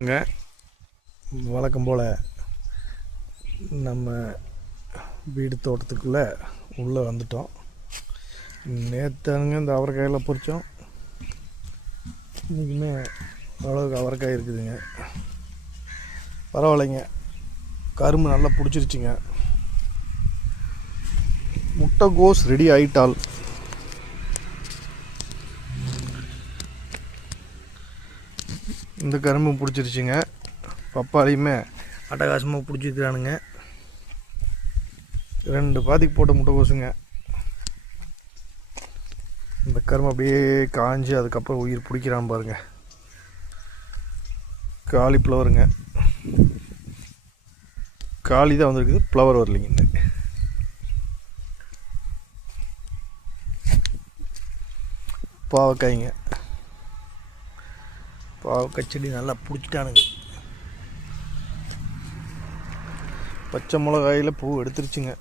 இங்கே வழக்கம் போல் நம்ம வீடு தோட்டத்துக்குள்ளே உள்ளே வந்துட்டோம். நேற்றுங்க இந்த அவரைக்காயெல்லாம் பொறிச்சோம். இன்றைக்குமே ஓரளவுக்கு அவரைக்காய் இருக்குதுங்க. பரவாயில்லைங்க, கரும்பு நல்லா பிடிச்சிருச்சுங்க. முட்டைகோஸ் ரெடி ஆயிட்டால். இந்த கரும்பு பிடிச்சிருச்சுங்க. பப்பாளியுமே அட்டகாசமாக பிடிச்சிருக்கிறானுங்க. 2 பாதிக்கு போட்ட முட்டைகோசுங்க. இந்த கரும்பு அப்படியே காஞ்சி அதுக்கப்புறம் உயிர் பிடிக்கிறான் பாருங்க. காலிஃப்ளவருங்க, காலி தான் வந்துருக்குது, ஃப்ளவர் வரலைங்க. இந்த பாவக்காய்ங்க, பாவக்காய் செடி நல்லா பிடிச்சிட்டானுங்க. பச்சை மிளகாயில் பூ எடுத்துருச்சுங்க.